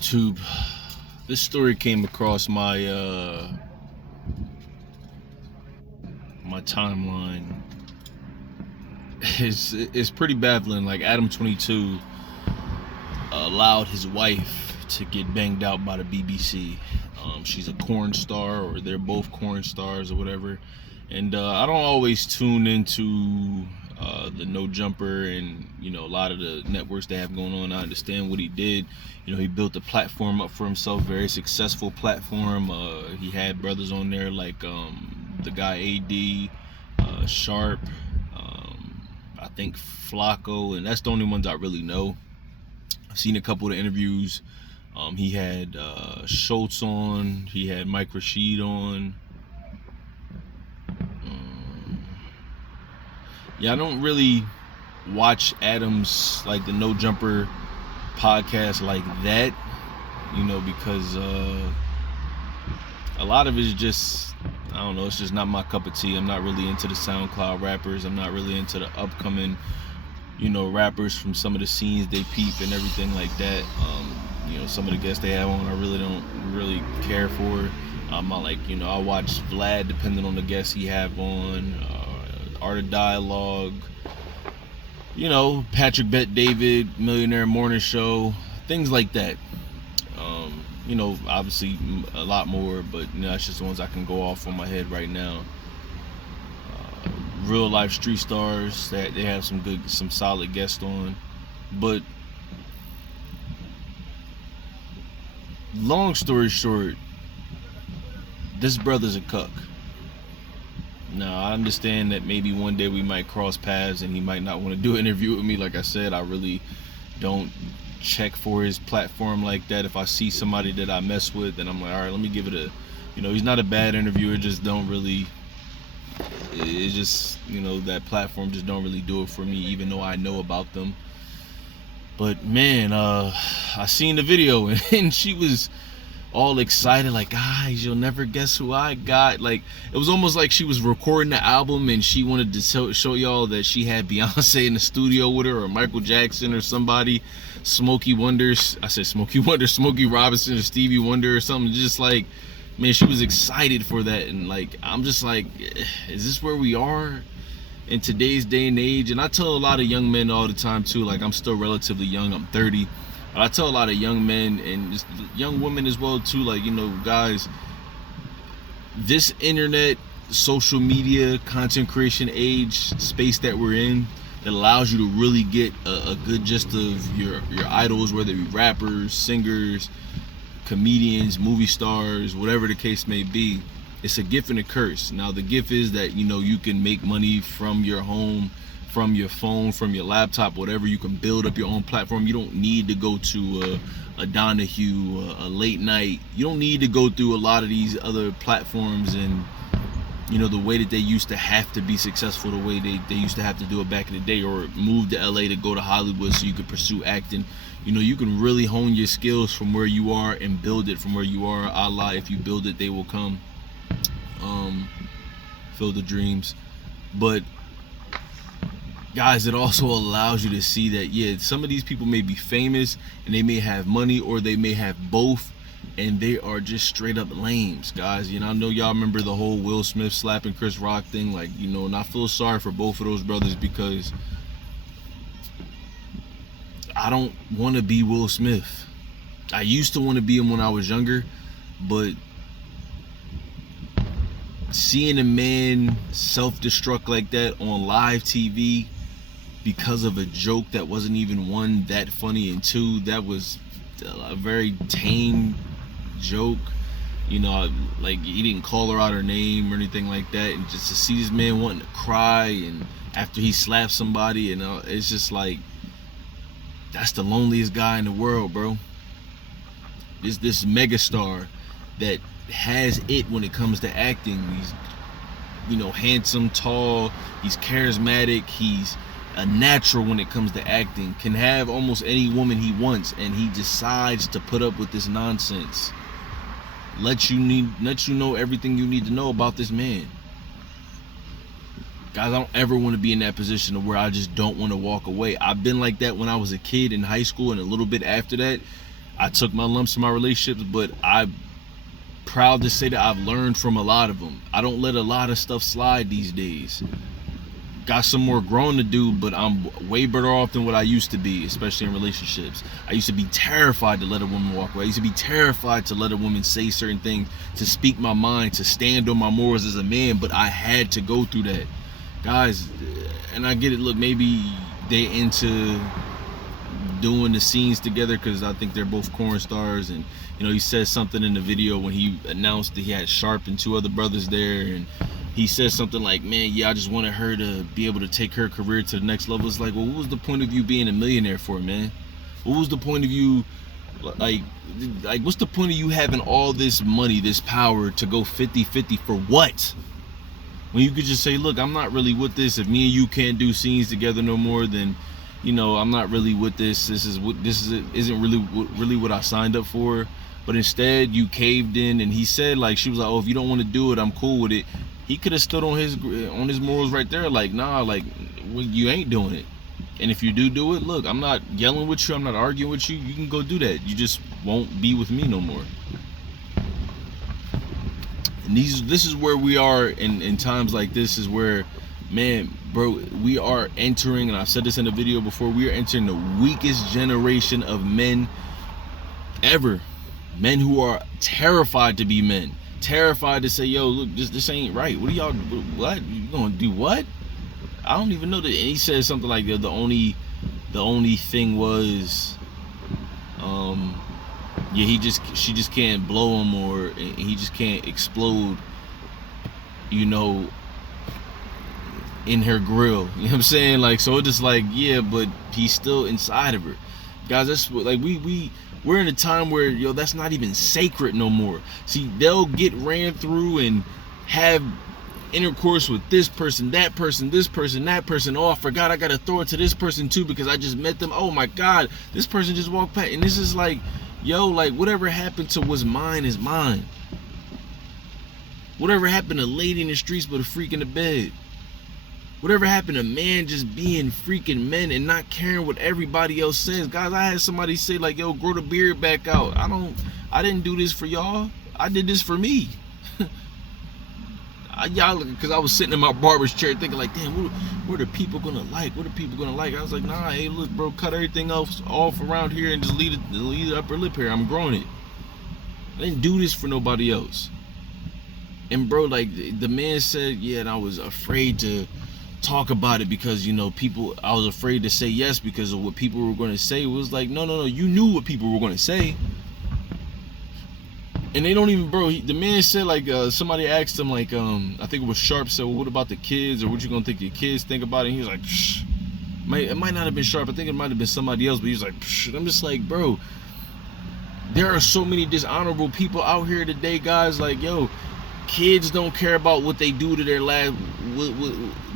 YouTube. This story came across my my timeline. It's pretty baffling. Like, Adam22 allowed his wife to get banged out by the BBC. She's a corn star, or they're both corn stars or whatever. And I don't always tune into the No Jumper and, you know, a lot of the networks they have going on. I understand what he did. You know, he built a platform up for himself, very successful platform. He had brothers on there like the guy AD, Sharp, I think Flacco, and that's the only ones I really know. I've seen a couple of the interviews. He had Schultz on, he had Mike Rashid on. Yeah, I don't really watch Adam's, like, the No Jumper podcast like that, you know, because a lot of it is just, I don't know, it's just not my cup of tea. I'm not really into the SoundCloud rappers. I'm not really into the upcoming, you know, rappers from some of the scenes they peep and everything like that. You know, some of the guests they have on, I really don't really care for. I like, you know, I watch Vlad depending on the guests he have on. Art of Dialogue, you know, Patrick Bet David, Millionaire Morning Show, things like that. You know, obviously a lot more, but, you know, that's just the ones I can go off on my head right now. Real life street stars, that they have some solid guests on. But long story short, this brother's a cuck. Now, I understand that maybe one day we might cross paths and he might not want to do an interview with me. Like I said, I really don't check for his platform like that. If I see somebody that I mess with, then I'm like, all right, let me give it a, you know, he's not a bad interviewer, just don't really, it's just, you know, that platform just don't really do it for me, even though I know about them. But man, I seen the video and she was all excited, like, guys, you'll never guess who I got. Like, it was almost like she was recording the album and she wanted to show y'all that she had Beyonce in the studio with her, or Michael Jackson, or somebody, Smokey Robinson or Stevie Wonder or something. Just like, man, she was excited for that. And like, I'm just like, is this where we are in today's day and age? And I tell a lot of young men all the time too, like, I'm still relatively young, I'm 30. But I tell a lot of young men and just young women as well too, like, you know, guys, this internet, social media, content creation age space that we're in, that allows you to really get a good gist of your idols, whether it be rappers, singers, comedians, movie stars, whatever the case may be. It's a gift and a curse. Now, the gift is that, you know, you can make money from your home, from your phone, from your laptop, whatever. You can build up your own platform. You don't need to go to a Donahue, a late night. You don't need to go through a lot of these other platforms and, you know, the way that they used to have to be successful, the way they used to have to do it back in the day, or move to LA to go to Hollywood so you could pursue acting. You know, you can really hone your skills from where you are and build it from where you are. Allah, if you build it, they will come. Fill the dreams. But guys, it also allows you to see that, yeah, some of these people may be famous and they may have money, or they may have both, and they are just straight up lames, guys. You know, I know y'all remember the whole Will Smith slapping Chris Rock thing, like, you know, and I feel sorry for both of those brothers, because I don't want to be Will Smith. I used to want to be him when I was younger, but seeing a man self-destruct like that on live TV because of a joke that wasn't even, one, that funny, and two, that was a very tame joke. You know, like, he didn't call her out her name or anything like that, and just to see this man wanting to cry and after he slapped somebody, and it's just like, that's the loneliest guy in the world, bro. This megastar that has it when it comes to acting. He's, you know, handsome, tall, he's charismatic, he's a natural when it comes to acting, can have almost any woman he wants, and he decides to put up with this nonsense. Let you know everything you need to know about this man. Guys, I don't ever want to be in that position of where I just don't want to walk away. I've been like that when I was a kid in high school, and a little bit after that. I took my lumps in my relationships, but I'm proud to say that I've learned from a lot of them. I don't let a lot of stuff slide these days. Got some more growing to do, but I'm way better off than what I used to be, especially in relationships. I used to be terrified to let a woman walk away. I used to be terrified to let a woman say certain things, to speak my mind, to stand on my morals as a man, but I had to go through that. Guys, and I get it, look, maybe they into doing the scenes together because I think they're both corn stars, and you know, he said something in the video when he announced that he had Sharp and 2 other brothers there, and he said something like, man, yeah, I just wanted her to be able to take her career to the next level. It's like, well, what was the point of you being a millionaire for, man? What was the point of you, like what's the point of you having all this money, this power to go 50-50 for what? When you could just say, look, I'm not really with this. If me and you can't do scenes together no more, then, you know, I'm not really with this. This isn't really what I signed up for. But instead, you caved in, and he said, like, she was like, oh, if you don't want to do it, I'm cool with it. He could have stood on his morals right there, like, nah, like, well, you ain't doing it. And if you do it, look, I'm not yelling with you, I'm not arguing with you. You can go do that. You just won't be with me no more. And this is where we are in times like this, is where, man, bro, we are entering, and I've said this in the video before, we are entering the weakest generation of men ever. Men who are terrified to be men. Terrified to say, yo, look, this ain't right. What are y'all, what? You gonna do what? I don't even know that. And he said something like the only thing was, yeah, she just can't blow him, or he just can't explode, you know, in her grill. You know what I'm saying? Like, so it's just like, yeah, but he's still inside of her. Guys, that's what, like, we're in a time where, yo, that's not even sacred no more. See, they'll get ran through and have intercourse with this person, that person, this person, that person. Oh, I forgot I gotta throw it to this person too because I just met them. Oh my God, this person just walked past. And this is like, yo, like, whatever happened to what's mine is mine. Whatever happened to lady in the streets but a freak in the bed? Whatever happened to man just being freaking men and not caring what everybody else says? Guys, I had somebody say, like, yo, grow the beard back out. I didn't do this for y'all. I did this for me. Y'all, because I was sitting in my barber's chair thinking, like, damn, what are people gonna like? What are people gonna like? I was like, nah, hey, look, bro, cut everything else off around here and just leave the upper lip here. I'm growing it. I didn't do this for nobody else. And bro, like, the man said, yeah, and I was afraid to talk about it because, you know, I was afraid to say yes because of what people were going to say. It was like, no, you knew what people were going to say, and they don't even, bro, the man said, like, somebody asked him, like, I think it was Sharp, said, well, what about the kids, or what you gonna think your kids think about it? And he was like, psh. It might not have been Sharp, I think it might have been somebody else, but he was like, psh. I'm just like, bro, there are so many dishonorable people out here today, guys. Like, yo, kids don't care about what they do to their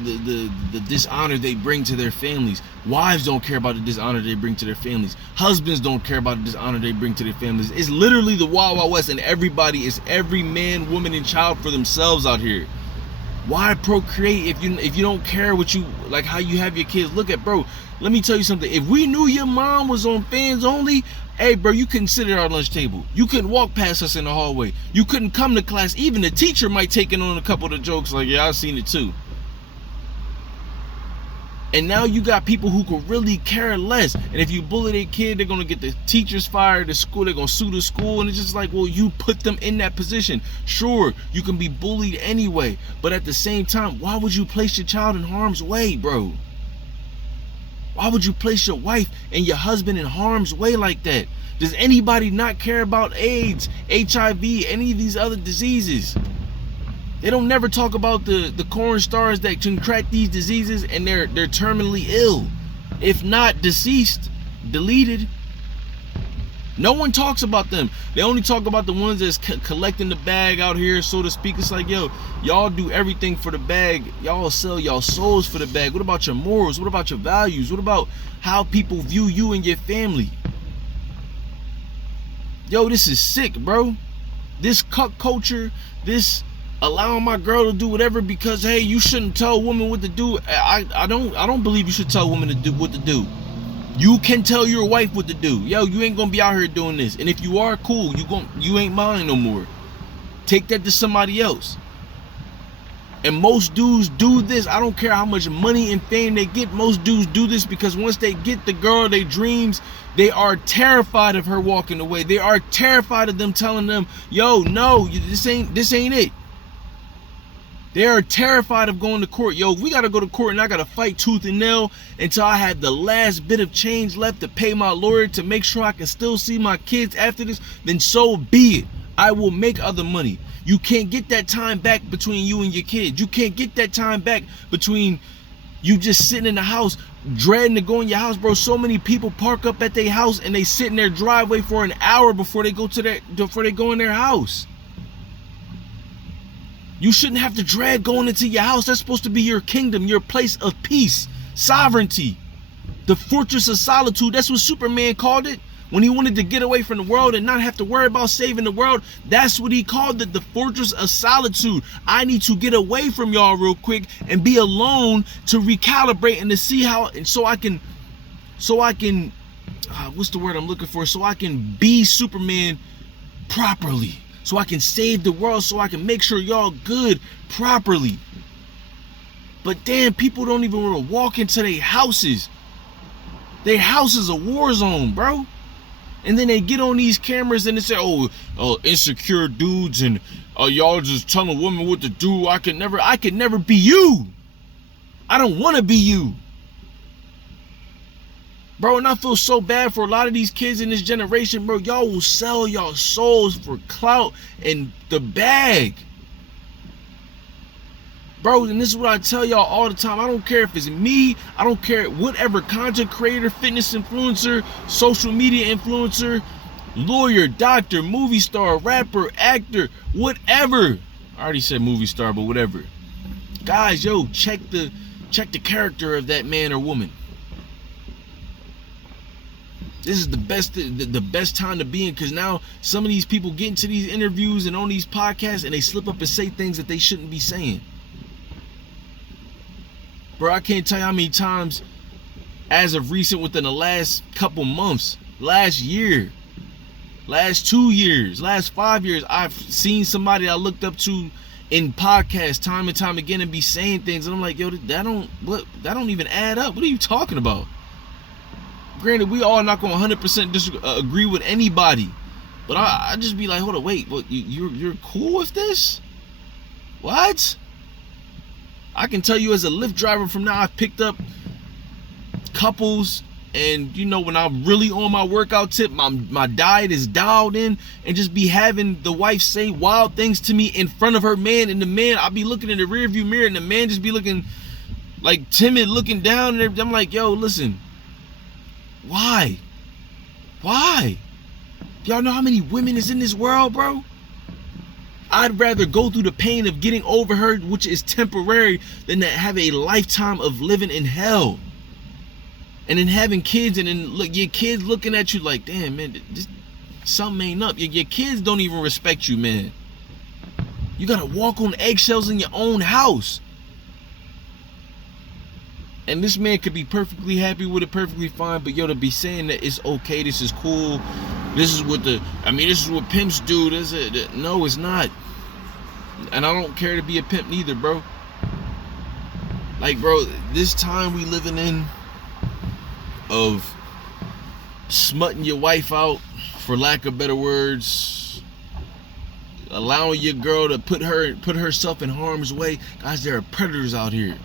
the dishonor they bring to their families. Wives don't care about the dishonor they bring to their families. Husbands don't care about the dishonor they bring to their families. It's literally the Wild Wild West, and everybody is every man, woman, and child for themselves out here. Why procreate if you don't care what you like, how you have your kids? Look at, bro, let me tell you something. If we knew your mom was on Fans Only, hey, bro, you couldn't sit at our lunch table. You couldn't walk past us in the hallway. You couldn't come to class. Even the teacher might take in on a couple of the jokes, like, yeah, I've seen it too. And now you got people who could really care less. And if you bully their kid, they're going to get the teachers fired, the school, they're going to sue the school. And it's just like, well, you put them in that position. Sure, you can be bullied anyway. But at the same time, why would you place your child in harm's way, bro? Why would you place your wife and your husband in harm's way like that? Does anybody not care about AIDS, HIV, any of these other diseases? They don't never talk about the corn stars that contract these diseases and they're terminally ill, if not deceased, deleted. No one talks about them. They only talk about the ones that's collecting the bag out here, so to speak. It's like, yo, y'all do everything for the bag. Y'all sell y'all souls for the bag. What about your morals? What about your values? What about how people view you and your family? Yo, this is sick, bro. This cuck culture, this allowing my girl to do whatever because, hey, you shouldn't tell a woman what to do. I don't believe you should tell women to do what to do. You can tell your wife what to do. Yo, you ain't gonna be out here doing this. And if you are, cool. You ain't mine no more. Take that to somebody else. And most dudes do this. I don't care how much money and fame they get. Most dudes do this because once they get the girl they dreams, they are terrified of her walking away. They are terrified of them telling them, yo, no, this ain't it. They are terrified of going to court. Yo, if we gotta go to court and I gotta fight tooth and nail until I have the last bit of change left to pay my lawyer to make sure I can still see my kids after this, then so be it. I will make other money. You can't get that time back between you and your kids. You can't get that time back between you just sitting in the house, dreading to go in your house, bro. So many people park up at their house and they sit in their driveway for an hour before they go in their house. You shouldn't have to drag going into your house. That's supposed to be your kingdom, your place of peace, sovereignty, the fortress of solitude. That's what Superman called it. When he wanted to get away from the world and not have to worry about saving the world, that's what he called it, the fortress of solitude. I need to get away from y'all real quick and be alone to recalibrate and to see how, and so I can, what's the word I'm looking for? So I can be Superman properly. So I can save the world, so I can make sure y'all good properly. But damn, people don't even want to walk into their houses. Their house is a war zone, bro. And then they get on these cameras and they say, oh, insecure dudes and y'all just telling women what to do. I could never be you. I don't want to be you. Bro, and I feel so bad for a lot of these kids in this generation, bro. Y'all will sell y'all souls for clout and the bag. Bro, and this is what I tell y'all all the time. I don't care if it's me. I don't care whatever content creator, fitness influencer, social media influencer, lawyer, doctor, movie star, rapper, actor, whatever. I already said movie star, but whatever. Guys, yo, check the character of that man or woman. This is the best time to be in, because now some of these people get into these interviews and on these podcasts and they slip up and say things that they shouldn't be saying. Bro, I can't tell you how many times as of recent, within the last couple months, last year, last 2 years, last 5 years, I've seen somebody I looked up to in podcasts time and time again and be saying things, and I'm like, yo, that don't even add up. What are you talking about? Granted, we all not gonna 100% agree with anybody, but I just be like, hold on, wait, what, you're cool with this? What? I can tell you as a Lyft driver from now, I've picked up couples, and you know, when I'm really on my workout tip, my diet is dialed in, and just be having the wife say wild things to me in front of her man, and the man, I'll be looking in the rear view mirror and the man just be looking like timid, looking down, and I'm like, yo, listen, why? Y'all know how many women is in this world, bro? I'd rather go through the pain of getting over her, which is temporary, than to have a lifetime of living in hell. And then having kids, and then look, your kids looking at you like, damn, man, something ain't up. Your kids don't even respect you, man. You gotta walk on eggshells in your own house. And this man could be perfectly happy with it, perfectly fine, but yo, to be saying that it's okay, this is cool, this is what pimps do, no, it's not. And I don't care to be a pimp neither, bro. Like, bro, this time we living in of smutting your wife out, for lack of better words, allowing your girl to put herself in harm's way. Guys, there are predators out here.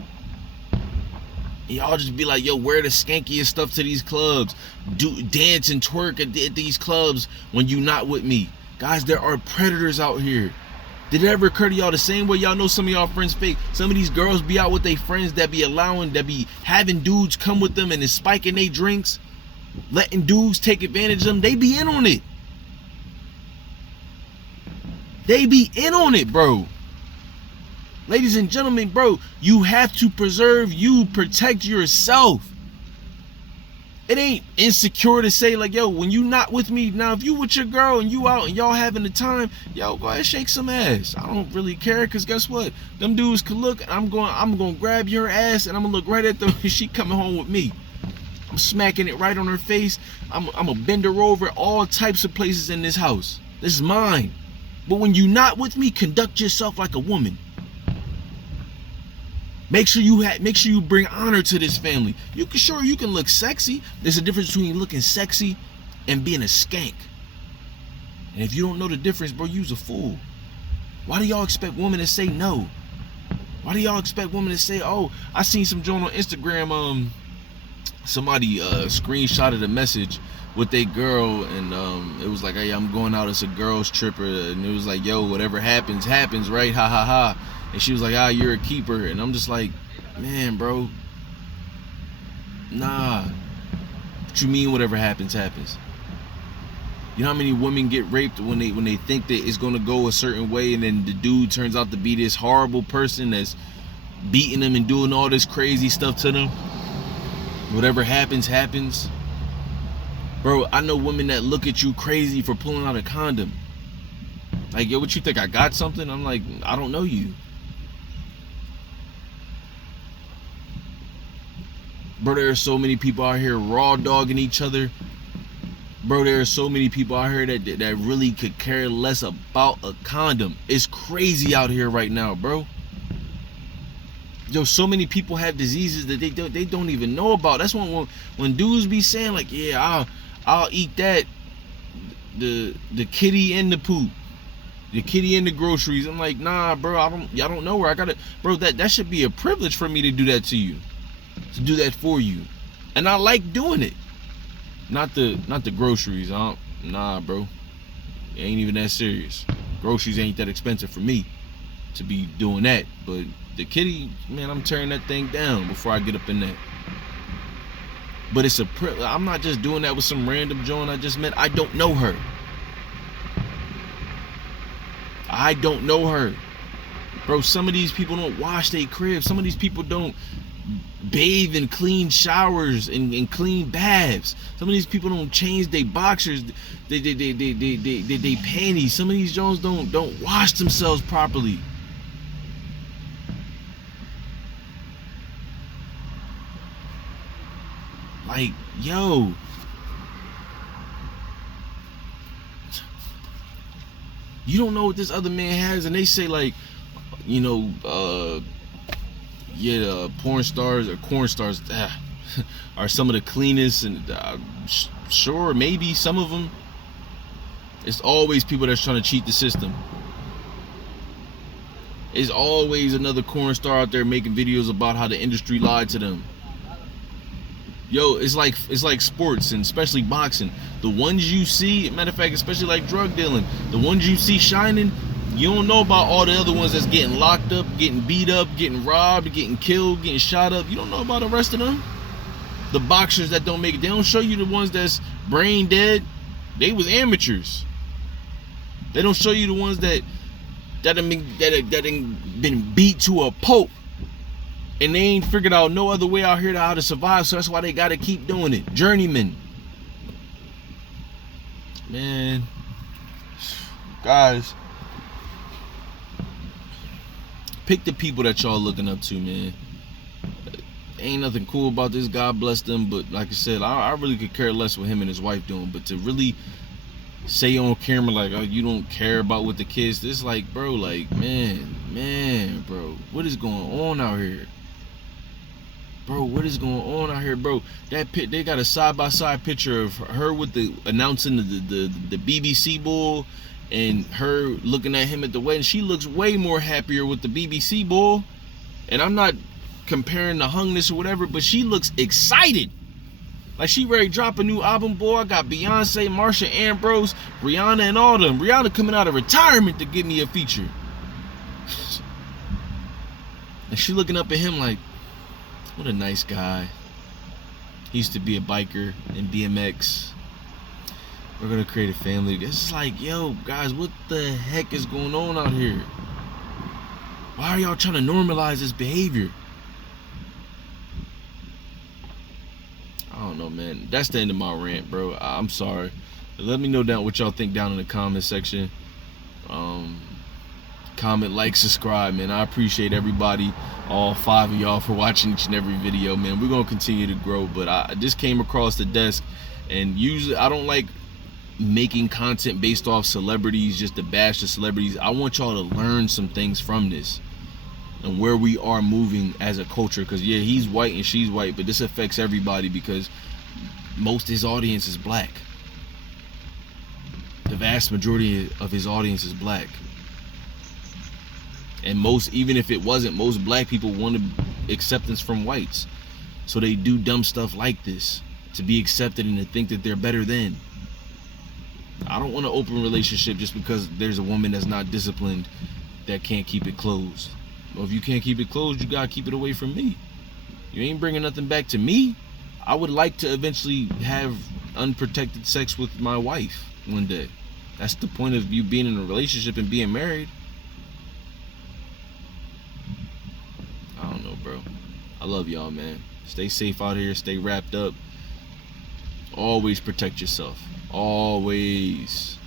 Y'all just be like, yo, wear the skankiest stuff to these clubs, dance and twerk at these clubs when you not with me. Guys, there are predators out here. Did it ever occur to y'all the same way y'all know some of y'all friends fake? Some of these girls be out with their friends that be having dudes come with them and then spiking their drinks, letting dudes take advantage of them. They be in on it. They be in on it, bro. Ladies and gentlemen, bro, you have to preserve you, protect yourself. It ain't insecure to say like, yo, when you not with me, now if you with your girl and you out and y'all having the time, yo, go ahead, shake some ass. I don't really care, because guess what? Them dudes could look, I'm going to grab your ass and I'm going to look right at them and she coming home with me. I'm smacking it right on her face. I'm gonna bend her over all types of places in this house. This is mine. But when you're not with me, conduct yourself like a woman. Make sure you bring honor to this family. You can look sexy. There's a difference between looking sexy and being a skank. And if you don't know the difference, bro, you's a fool. Why do y'all expect women to say no? Why do y'all expect women to say, oh, I seen some joint on Instagram, somebody screenshotted a message with a girl, and it was like, hey, I'm going out, it's a girls trip, and it was like, yo, whatever happens, right? Ha ha ha. And she was like, ah, you're a keeper. And I'm just like, man, bro, nah. What you mean whatever happens? You know how many women get raped when they think that it's gonna go a certain way, and then the dude turns out to be this horrible person that's beating them and doing all this crazy stuff to them? Whatever happens. Bro, I know women that look at you crazy for pulling out a condom. Like, yo, what you think, I got something? I'm like, I don't know you. Bro, there are so many people out here raw dogging each other. Bro, there are so many people out here that really could care less about a condom. It's crazy out here right now, bro. Yo, so many people have diseases that they don't even know about. That's when dudes be saying like, yeah, I'll eat that, the kitty and the poop, the kitty and the groceries. I'm like, nah, bro, y'all don't know where I got it, bro. That should be a privilege for me to do that to you, to do that for you, and I like doing it. Not the groceries. Nah, bro, it ain't even that serious. Groceries ain't that expensive for me to be doing that, but the kitty, man, I'm tearing that thing down before I get up in that. But it's I'm not just doing that with some random joint I just met. I don't know her. Bro, some of these people don't wash their cribs. Some of these people don't bathe in clean showers and clean baths. Some of these people don't change their boxers, they panties. Some of these joints don't wash themselves properly. Like, yo, you don't know what this other man has, and they say like, you know, yeah, porn stars or corn stars are some of the cleanest, and sure, maybe some of them. It's always people that's trying to cheat the system. There's always another corn star out there making videos about how the industry lied to them. Yo, it's like sports, and especially boxing. The ones you see, matter of fact, especially like drug dealing, the ones you see shining, you don't know about all the other ones that's getting locked up, getting beat up, getting robbed, getting killed, getting shot up. You don't know about the rest of them. The boxers that don't make it, they don't show you the ones that's brain dead. They was amateurs. They don't show you the ones that ain't been beat to a pulp, and they ain't figured out no other way out here to how to survive, so that's why they gotta keep doing it. Journeyman. Man, guys, pick the people that y'all looking up to, man. Ain't nothing cool about this, God bless them, but like I said, I really could care less what him and his wife doing. But to really say on camera like, oh, you don't care about what the kids, it's like, bro, like, man, bro, what is going on out here? Bro, what is going on out here, bro? They got a side-by-side picture of her with the announcing the BBC bull, and her looking at him at the wedding. She looks way more happier with the BBC bull. And I'm not comparing the hungness or whatever, but she looks excited. Like she ready to drop a new album, boy. I got Beyonce, Marsha Ambrose, Rihanna, and all them. Rihanna coming out of retirement to give me a feature. And she looking up at him like, what a nice guy. He used to be a biker in BMX. We're gonna create a family. It's like, yo, guys, what the heck is going on out here? Why are y'all trying to normalize this behavior? I don't know, man. That's the end of my rant, bro. I'm sorry. Let me know down what y'all think down in the comment section. comment, like, subscribe, man. I appreciate everybody, all 5 of y'all, for watching each and every video, man. We're gonna continue to grow, but I just came across the desk, and usually I don't like making content based off celebrities just to bash the celebrities. I want y'all to learn some things from this and where we are moving as a culture, because yeah, he's white and she's white, but this affects everybody because most of his audience is black. The vast majority of his audience is black, and most, even if it wasn't, most black people wanted acceptance from whites, so they do dumb stuff like this to be accepted and to think that they're better than. I don't want an open relationship just because there's a woman that's not disciplined, that can't keep it closed. Well, if you can't keep it closed, you gotta keep it away from me. You ain't bringing nothing back to me. I would like to eventually have unprotected sex with my wife one day. That's the point of you being in a relationship and being married. I don't know, bro. I love y'all, man. Stay safe out here. Stay wrapped up. Always protect yourself. Always.